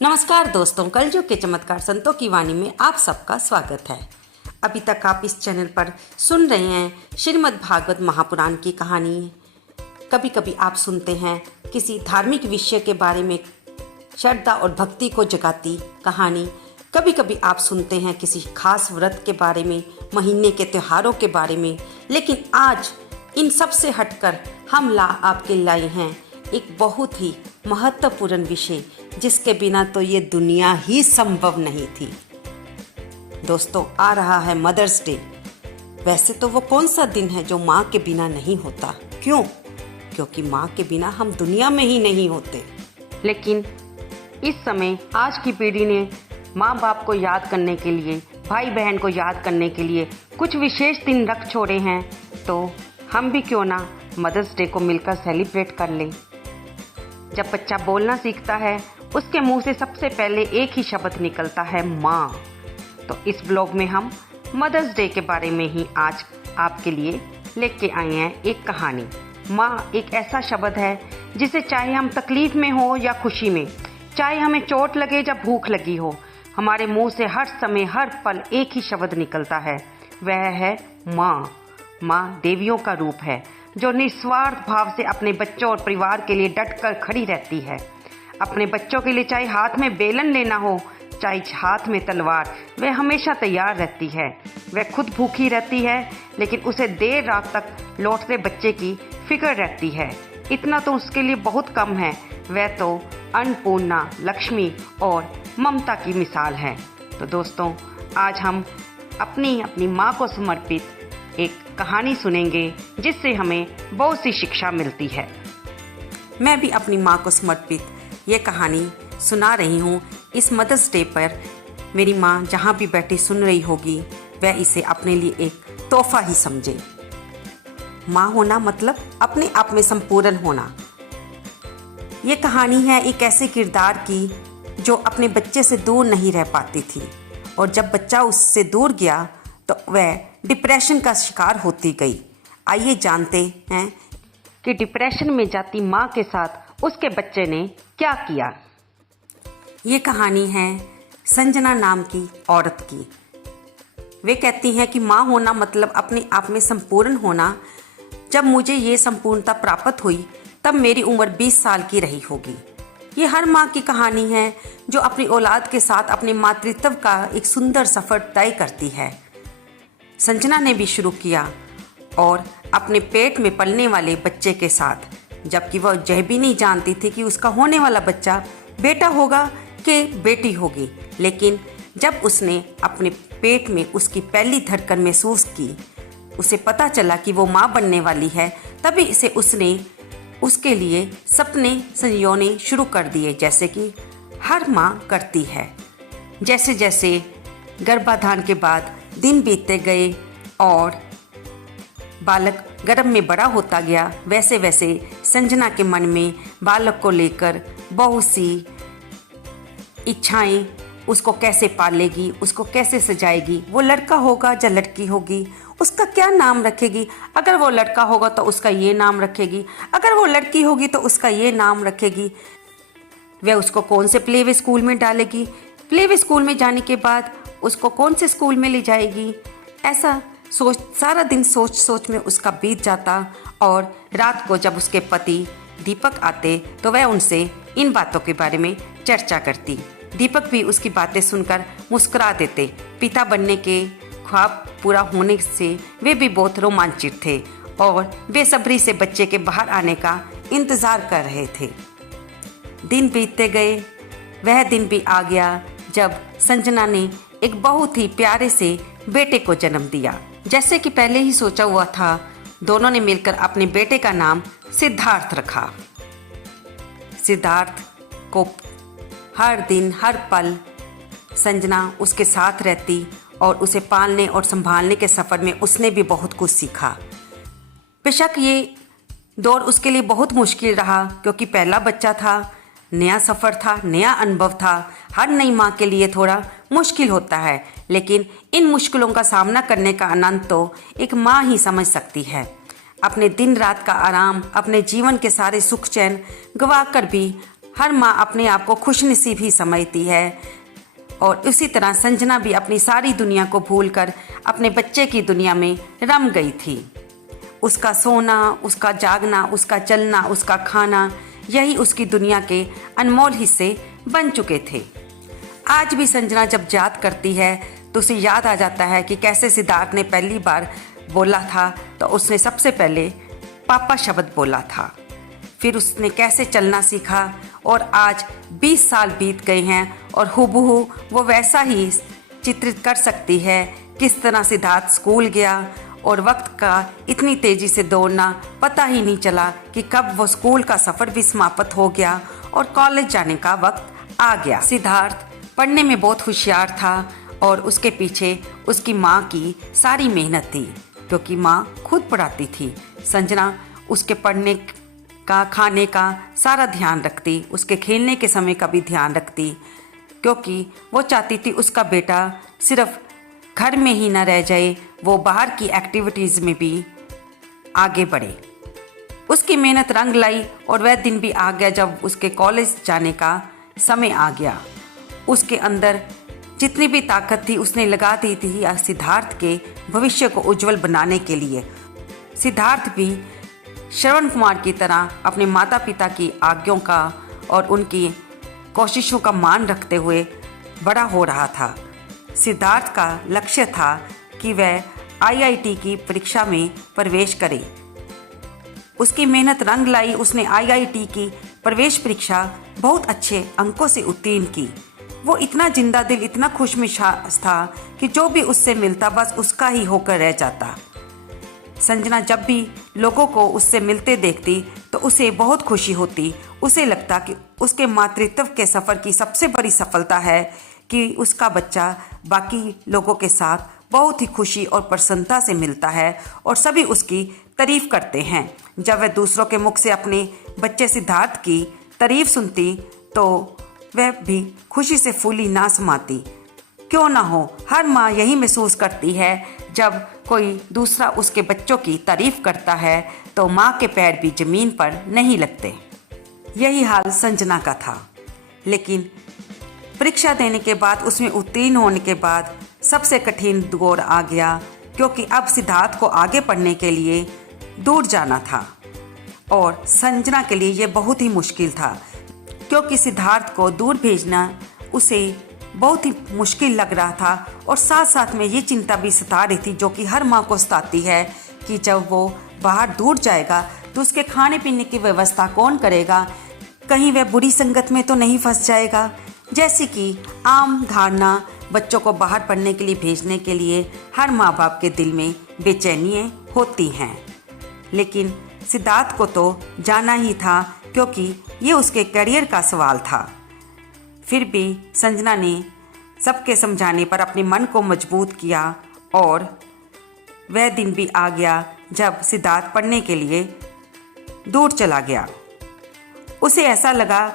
नमस्कार दोस्तों, कलयुग के चमत्कार संतों की वाणी में आप सबका स्वागत है। अभी तक आप इस चैनल पर सुन रहे हैं श्रीमद् भागवत महापुराण की कहानी। कभी कभी आप सुनते हैं किसी धार्मिक विषय के बारे में श्रद्धा और भक्ति को जगाती कहानी। कभी कभी आप सुनते हैं किसी खास व्रत के बारे में, महीने के त्योहारों के बारे में। लेकिन आज इन सब से हटकर हम आपके लाए हैं एक बहुत ही महत्वपूर्ण विषय, जिसके बिना तो ये दुनिया ही संभव नहीं थी। दोस्तों, आ रहा है मदर्स डे। वैसे तो वो कौन सा दिन है जो माँ के बिना नहीं होता? क्यों? क्योंकि माँ के बिना हम दुनिया में ही नहीं होते। लेकिन इस समय आज की पीढ़ी ने माँ बाप को याद करने के लिए, भाई बहन को याद करने के लिए कुछ विशेष दिन रख छोड़े हैं। तो हम भी क्यों ना मदर्स डे को मिलकर सेलिब्रेट कर लें। जब बच्चा बोलना सीखता है, उसके मुंह से सबसे पहले एक ही शब्द निकलता है, माँ। तो इस ब्लॉग में हम मदर्स डे के बारे में ही आज आपके लिए लेके आए हैं एक कहानी। माँ एक ऐसा शब्द है जिसे चाहे हम तकलीफ में हो या खुशी में, चाहे हमें चोट लगे या भूख लगी हो, हमारे मुंह से हर समय हर पल एक ही शब्द निकलता है, वह है माँ। माँ देवियों का रूप है जो निस्वार्थ भाव से अपने बच्चों और परिवार के लिए डटकर खड़ी रहती है। अपने बच्चों के लिए चाहे हाथ में बेलन लेना हो, चाहे हाथ में तलवार, वह हमेशा तैयार रहती है। वह खुद भूखी रहती है, लेकिन उसे देर रात तक लौटते बच्चे की फिक्र रहती है। इतना तो उसके लिए बहुत कम है। वह तो अन्नपूर्णा, लक्ष्मी और ममता की मिसाल है। तो दोस्तों, आज हम अपनी माँ को समर्पित एक कहानी सुनेंगे, जिससे हमें बहुत सी शिक्षा मिलती है। मैं भी अपनी माँ को समर्पित ये कहानी सुना रही हूँ इस मदर्स डे पर। मेरी माँ जहाँ भी बैठी सुन रही होगी, वह इसे अपने लिए एक तोहफा ही समझे। माँ होना मतलब अपने आप में संपूर्ण होना। ये कहानी है एक ऐसे किरदार की जो अपने बच्चे से दूर नहीं रह पाती थी, और जब बच्चा उससे दूर गया तो वह डिप्रेशन का शिकार होती गई। आइए जानते हैं कि डिप्रेशन में जाती माँ के साथ उसके बच्चे ने क्या किया। ये कहानी है संजना नाम की औरत की। वे कहती हैं कि माँ होना मतलब अपने आप में संपूर्ण होना। जब मुझे ये संपूर्णता प्राप्त हुई, तब मेरी उम्र 20 साल की रही होगी। ये हर माँ की कहानी है जो अपनी औलाद के साथ अपने मातृत्व का एक सुंदर सफ़र तय करती है। संजना ने भी शुरू किया, और अपने पेट में पलने वाले बच्चे के साथ, जबकि वह यह भी नहीं जानती थी कि उसका होने वाला बच्चा बेटा होगा कि बेटी होगी। लेकिन जब उसने अपने पेट में उसकी पहली धड़कन महसूस की, उसे पता चला कि वो माँ बनने वाली है, तभी से उसने उसके लिए सपने संजोने शुरू कर दिए, जैसे कि हर माँ करती है। जैसे जैसे गर्भाधान के बाद दिन बीतते गए और बालक गर्भ में बड़ा होता गया, वैसे वैसे संजना के मन में बालक को लेकर बहुत सी इच्छाएं। उसको कैसे पालेगी, उसको कैसे सजाएगी, वो लड़का होगा या लड़की होगी, उसका क्या नाम रखेगी। अगर वो लड़का होगा तो उसका ये नाम रखेगी, अगर वो लड़की होगी तो उसका ये नाम रखेगी। वह उसको कौन से प्लेवे स्कूल में डालेगी, प्लेवे स्कूल में जाने के बाद उसको कौन से स्कूल में ले जाएगी। ऐसा सारा दिन सोच में उसका बीत जाता। और रात को जब उसके पति दीपक आते तो वह उनसे इन बातों के बारे में चर्चा करती। दीपक भी उसकी बातें सुनकर मुस्कुरा देते। पिता बनने के ख्वाब पूरा होने से वे भी बहुत रोमांचित थे और बेसब्री से बच्चे के बाहर आने का इंतज़ार कर रहे थे। दिन बीतते गए। वह दिन भी आ गया जब संजना ने एक बहुत ही प्यारे से बेटे को जन्म दिया। जैसे कि पहले ही सोचा हुआ था, दोनों ने मिलकर अपने बेटे का नाम सिद्धार्थ रखा। सिद्धार्थ को हर दिन हर पल संजना उसके साथ रहती, और उसे पालने और संभालने के सफ़र में उसने भी बहुत कुछ सीखा। बेशक ये दौर उसके लिए बहुत मुश्किल रहा, क्योंकि पहला बच्चा था, नया सफ़र था, नया अनुभव था। हर नई माँ के लिए थोड़ा मुश्किल होता है, लेकिन इन मुश्किलों का सामना करने का आनंद तो एक माँ ही समझ सकती है। अपने दिन रात का आराम, अपने जीवन के सारे सुख चैन गवा कर भी हर माँ अपने आप को खुशनसीब ही समझती है और उसी तरह संजना भी अपनी सारी दुनिया को भूलकर अपने बच्चे की दुनिया में रम गई थी। उसका सोना, उसका जागना, उसका चलना, उसका खाना, यही उसकी दुनिया के अनमोल हिस्से बन चुके थे। आज भी संजना जब याद करती है तो उसे याद आ जाता है कि कैसे सिद्धार्थ ने पहली बार बोला था तो उसने सबसे पहले पापा शब्द बोला था। फिर उसने कैसे चलना सीखा और आज 20 साल बीत गए हैं और हूबहू वो वैसा ही चित्रित कर सकती है किस तरह सिद्धार्थ स्कूल गया और वक्त का इतनी तेज़ी से दौड़ना पता ही नहीं चला कि कब वो स्कूल का सफ़र भी समाप्त हो गया और कॉलेज जाने का वक्त आ गया। सिद्धार्थ पढ़ने में बहुत होशियार था और उसके पीछे उसकी माँ की सारी मेहनत थी, क्योंकि माँ खुद पढ़ाती थी। संजना उसके पढ़ने का, खाने का सारा ध्यान रखती, उसके खेलने के समय का भी ध्यान रखती, क्योंकि वो चाहती थी उसका बेटा सिर्फ घर में ही ना रह जाए, वो बाहर की एक्टिविटीज़ में भी आगे बढ़े। उसकी मेहनत रंग लाई और वह दिन भी आ गया जब उसके कॉलेज जाने का समय आ गया। उसके अंदर जितनी भी ताकत थी उसने लगा दी थी सिद्धार्थ के भविष्य को उज्जवल बनाने के लिए। सिद्धार्थ भी श्रवण कुमार की तरह अपने माता पिता की आज्ञाओं का और उनकी कोशिशों का मान रखते हुए बड़ा हो रहा था। सिद्धार्थ का लक्ष्य था कि वह आईआईटी की परीक्षा में प्रवेश करे। उसकी मेहनत रंग लाई। उसने आईआईटी की प्रवेश परीक्षा बहुत अच्छे अंकों से उत्तीर्ण की। वो इतना जिंदा दिल, इतना खुशमिजाज था कि जो भी उससे मिलता बस उसका ही होकर रह जाता। संजना जब भी लोगों को उससे मिलते देखती तो उसे बहुत खुशी होती। उसे लगता कि उसके मातृत्व के सफ़र की सबसे बड़ी सफलता है कि उसका बच्चा बाकी लोगों के साथ बहुत ही खुशी और प्रसन्नता से मिलता है और सभी उसकी तारीफ़ करते हैं। जब वह दूसरों के मुख से अपने बच्चे सिद्धार्थ की तारीफ़ सुनती तो वह भी खुशी से फूली ना समाती। क्यों ना हो, हर माँ यही महसूस करती है जब कोई दूसरा उसके बच्चों की तारीफ़ करता है तो माँ के पैर भी ज़मीन पर नहीं लगते। यही हाल संजना का था। लेकिन परीक्षा देने के बाद, उसमें उत्तीर्ण होने के बाद सबसे कठिन दौर आ गया, क्योंकि अब सिद्धार्थ को आगे पढ़ने के लिए दूर जाना था और संजना के लिए ये बहुत ही मुश्किल था, क्योंकि सिद्धार्थ को दूर भेजना उसे बहुत ही मुश्किल लग रहा था और साथ साथ में ये चिंता भी सता रही थी, जो कि हर माँ को सताती है कि जब वो बाहर दूर जाएगा तो उसके खाने पीने की व्यवस्था कौन करेगा, कहीं वह बुरी संगत में तो नहीं फंस जाएगा। जैसे कि आम धारणा बच्चों को बाहर पढ़ने के लिए भेजने के लिए हर माँ बाप के दिल में बेचैनियाँ होती हैं। लेकिन सिद्धार्थ को तो जाना ही था, क्योंकि ये उसके करियर का सवाल था। फिर भी संजना ने सबके समझाने पर अपने मन को मजबूत किया और वह दिन भी आ गया जब सिद्धार्थ पढ़ने के लिए दूर चला गया। उसे ऐसा लगा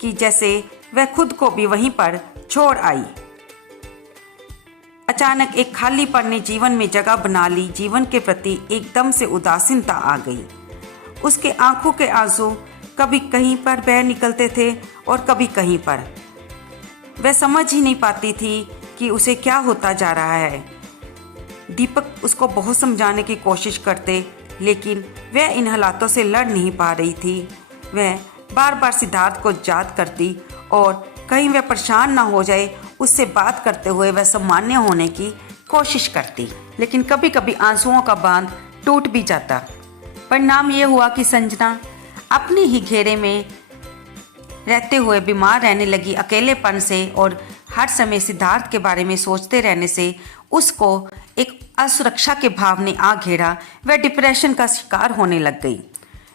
कि जैसे वह खुद को भी वहीं पर छोड़ आई। अचानक एक खालीपन ने जीवन में जगह बना ली। जीवन के प्रति एकदम से उदासीनता आ गई। उसके आंखों के आंसू कभी कहीं पर बह निकलते थे और कभी कहीं पर। वह समझ ही नहीं पाती थी कि उसे क्या होता जा रहा है। दीपक उसको बहुत समझाने की कोशिश करते, लेकिन वह इन हालातों से लड़ नहीं पा रही थी। वह बार बार सिद्धार्थ को याद करती और कहीं वह परेशान ना हो जाए, उससे बात करते हुए वह सामान्य होने की कोशिश करती, लेकिन कभी कभी आंसुओं का बांध टूट भी जाता। परिणाम ये हुआ कि संजना अपने ही घेरे में रहते हुए बीमार रहने लगी। अकेलेपन से और हर समय सिद्धार्थ के बारे में सोचते रहने से उसको एक असुरक्षा के भाव ने आ घेरा। वह डिप्रेशन का शिकार होने लग गई।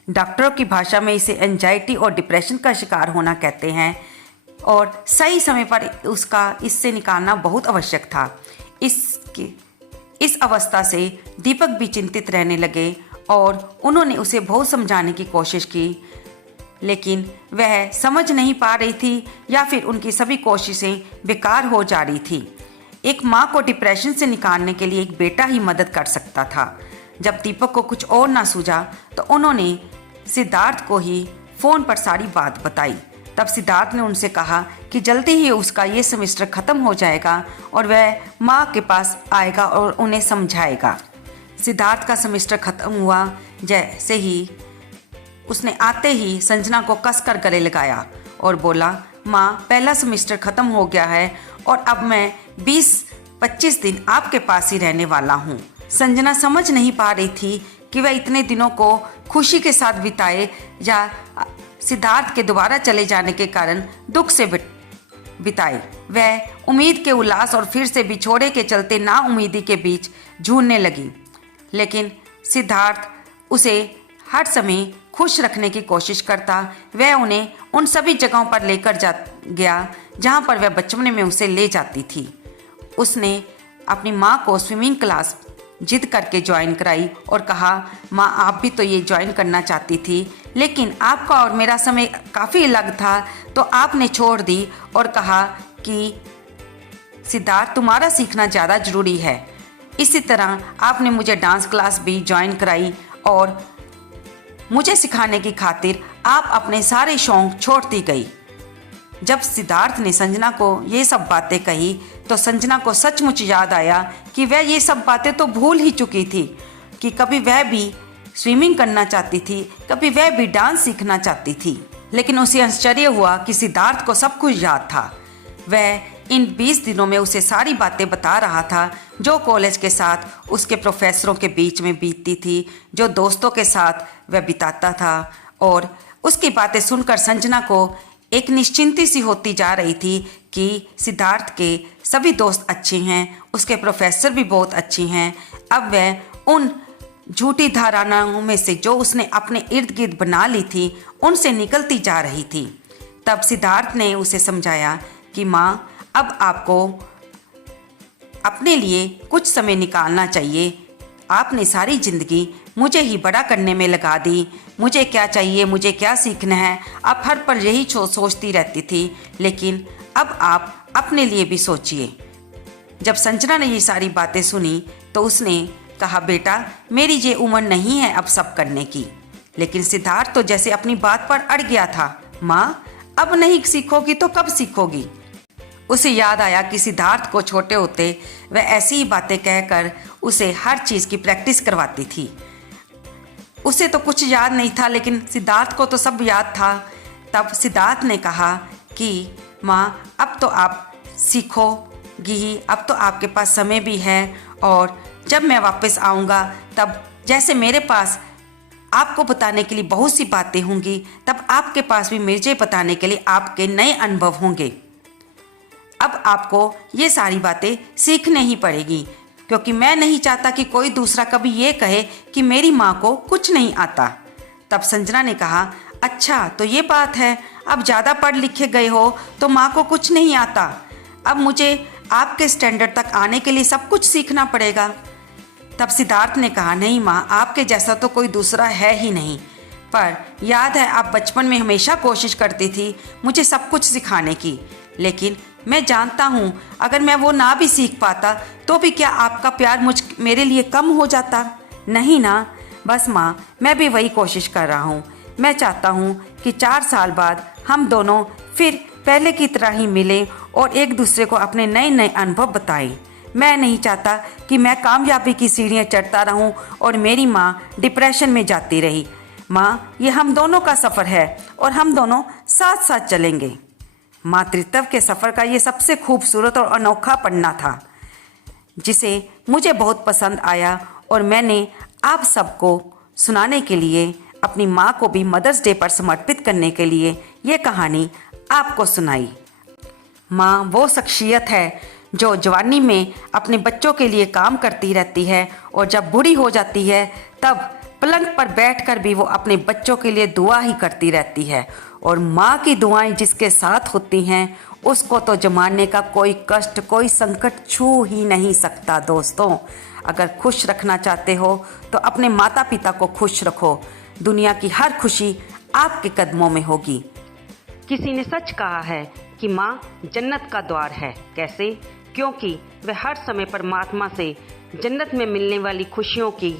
डॉक्टरों की भाषा में इसे एंजाइटी और डिप्रेशन का शिकार होना कहते हैं और सही समय पर उसका इससे निकालना बहुत आवश्यक था। इस अवस्था से दीपक भी चिंतित रहने लगे और उन्होंने उसे बहुत समझाने की कोशिश की, लेकिन वह समझ नहीं पा रही थी या फिर उनकी सभी कोशिशें बेकार हो जा रही थी। एक माँ को डिप्रेशन से निकालने के लिए एक बेटा ही मदद कर सकता था। जब दीपक को कुछ और ना सूझा तो उन्होंने सिद्धार्थ को ही फ़ोन पर सारी बात बताई। तब सिद्धार्थ ने उनसे कहा कि जल्दी ही उसका ये सेमेस्टर ख़त्म हो जाएगा और वह माँ के पास आएगा और उन्हें समझाएगा। सिद्धार्थ का सेमेस्टर ख़त्म हुआ। जैसे ही उसने आते ही संजना को कसकर गले लगाया और बोला, माँ पहला सेमेस्टर ख़त्म हो गया है और अब मैं 20-25 दिन आपके पास ही रहने वाला हूँ। संजना समझ नहीं पा रही थी कि वह इतने दिनों को खुशी के साथ बिताए या सिद्धार्थ के दोबारा चले जाने के कारण दुख से बिताए। वह उम्मीद के उल्लास और फिर से बिछोड़े के चलते नाउम्मीदी के बीच झूलने लगी। लेकिन सिद्धार्थ उसे हर समय खुश रखने की कोशिश करता। वह उन्हें उन सभी जगहों पर लेकर गया जहां पर वह बचपन में उसे ले जाती थी। उसने अपनी माँ को स्विमिंग क्लास जिद करके ज्वाइन कराई और कहा, माँ आप भी तो ये ज्वाइन करना चाहती थी, लेकिन आपका और मेरा समय काफ़ी अलग था तो आपने छोड़ दी और कहा कि सिद्धार्थ तुम्हारा सीखना ज़्यादा ज़रूरी है। इसी तरह आपने मुझे डांस क्लास भी ज्वाइन कराई और मुझे सिखाने की खातिर आप अपने सारे शौक छोड़ती गई। जब सिद्धार्थ ने संजना को ये सब बातें कही तो संजना को सचमुच याद आया कि वह ये सब बातें तो भूल ही चुकी थी कि कभी वह भी स्विमिंग करना चाहती थी, कभी वह भी डांस सीखना चाहती थी। लेकिन उसे आश्चर्य हुआ कि सिद्धार्थ को सब कुछ याद था। वह इन 20 दिनों में उसे सारी बातें बता रहा था जो कॉलेज के साथ उसके प्रोफेसरों के बीच में बीतती थी, जो दोस्तों के साथ वह बिताता था। और उसकी बातें सुनकर संजना को एक निश्चिंती सी होती जा रही थी कि सिद्धार्थ के सभी दोस्त अच्छे हैं, उसके प्रोफेसर भी बहुत अच्छे हैं। अब वह उन झूठी धारणाओं में से जो उसने अपने इर्द गिर्द बना ली थी उनसे निकलती जा रही थी। तब सिद्धार्थ ने उसे समझाया कि माँ अब आपको अपने लिए कुछ समय निकालना चाहिए। आपने सारी ज़िंदगी मुझे ही बड़ा करने में लगा दी। मुझे क्या चाहिए, मुझे क्या सीखना है, आप हर पल यही सोचती रहती थी, लेकिन अब आप अपने लिए भी सोचिए। जब संजना ने ये सारी बातें सुनी तो उसने कहा, बेटा मेरी ये उम्र नहीं है अब सब करने की। लेकिन सिद्धार्थ तो जैसे अपनी बात पर अड़ गया था। माँ अब नहीं सीखोगी तो कब सीखोगी? उसे याद आया कि सिद्धार्थ को छोटे होते वह ऐसी ही बातें कहकर उसे हर चीज़ की प्रैक्टिस करवाती थी। उसे तो कुछ याद नहीं था, लेकिन सिद्धार्थ को तो सब याद था। तब सिद्धार्थ ने कहा कि माँ अब तो आप सीखोगी ही, अब तो आपके पास समय भी है और जब मैं वापस आऊँगा तब जैसे मेरे पास आपको बताने के लिए बहुत सी बातें होंगी, तब आपके पास भी मुझे बताने के लिए आपके नए अनुभव होंगे। अब आपको ये सारी बातें सीखने ही पड़ेगी, क्योंकि मैं नहीं चाहता कि कोई दूसरा कभी ये कहे कि मेरी माँ को कुछ नहीं आता। तब संजना ने कहा, अच्छा तो ये बात है, अब ज़्यादा पढ़ लिखे गए हो तो माँ को कुछ नहीं आता। अब मुझे आपके स्टैंडर्ड तक आने के लिए सब कुछ सीखना पड़ेगा। तब सिद्धार्थ ने कहा, नहीं माँ आपके जैसा तो कोई दूसरा है ही नहीं, पर याद है आप बचपन में हमेशा कोशिश करती थी मुझे सब कुछ सिखाने की, लेकिन मैं जानता हूँ अगर मैं वो ना भी सीख पाता तो भी क्या आपका प्यार मेरे लिए कम हो जाता? नहीं ना। बस माँ मैं भी वही कोशिश कर रहा हूँ। मैं चाहता हूँ कि 4 साल बाद हम दोनों फिर पहले की तरह ही मिलें और एक दूसरे को अपने नए नए अनुभव बताएं। मैं नहीं चाहता कि मैं कामयाबी की सीढ़ियाँ चढ़ता रहूँ और मेरी माँ डिप्रेशन में जाती रही। माँ ये हम दोनों का सफ़र है और हम दोनों साथ साथ चलेंगे। मातृत्व के सफ़र का ये सबसे खूबसूरत और अनोखा पन्ना था जिसे मुझे बहुत पसंद आया और मैंने आप सबको सुनाने के लिए, अपनी माँ को भी मदर्स डे पर समर्पित करने के लिए ये कहानी आपको सुनाई। माँ वो शख्सियत है जो जवानी में अपने बच्चों के लिए काम करती रहती है और जब बूढ़ी हो जाती है तब पलंग पर बैठकर भी वो अपने बच्चों के लिए दुआ ही करती रहती है। और माँ की दुआएं जिसके साथ होती हैं उसको तो जमाने का कोई कष्ट, कोई संकट छू ही नहीं सकता। दोस्तों अगर खुश रखना चाहते हो तो अपने माता पिता को खुश रखो। दुनिया की हर खुशी आपके कदमों में होगी। किसी ने सच कहा है कि माँ जन्नत का द्वार है। कैसे? क्योंकि वह हर समय परमात्मा से जन्नत में मिलने वाली खुशियों की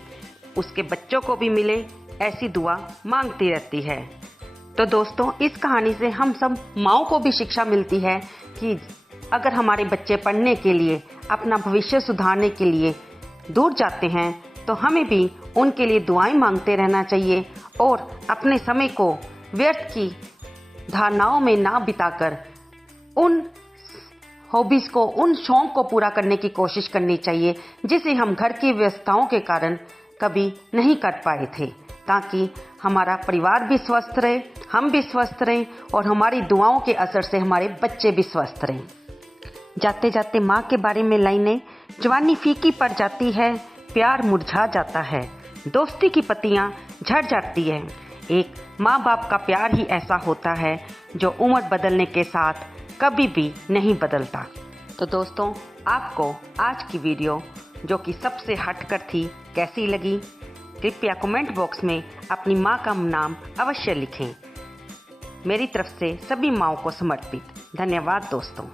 उसके बच्चों को भी मिले ऐसी दुआ मांगती रहती है। तो दोस्तों, इस कहानी से हम सब माँओं को भी शिक्षा मिलती है कि अगर हमारे बच्चे पढ़ने के लिए, अपना भविष्य सुधारने के लिए दूर जाते हैं तो हमें भी उनके लिए दुआएं मांगते रहना चाहिए और अपने समय को व्यर्थ की धारणाओं में ना बिताकर उन हॉबीज़ को, उन शौक को पूरा करने की कोशिश करनी चाहिए जिसे हम घर की व्यस्तताओं के कारण कभी नहीं कर पाए थे, ताकि हमारा परिवार भी स्वस्थ रहे, हम भी स्वस्थ रहें और हमारी दुआओं के असर से हमारे बच्चे भी स्वस्थ रहें। जाते जाते माँ के बारे में लाइनें, जवानी फीकी पड़ जाती है, प्यार मुरझा जाता है, दोस्ती की पत्तियाँ झड़ जाती है। एक माँ बाप का प्यार ही ऐसा होता है जो उम्र बदलने के साथ कभी भी नहीं बदलता। तो दोस्तों, आपको आज की वीडियो जो कि सबसे हटकर थी कैसी लगी? कृपया कमेंट बॉक्स में अपनी माँ का नाम अवश्य लिखें। मेरी तरफ से सभी माँओं को समर्पित। धन्यवाद दोस्तों।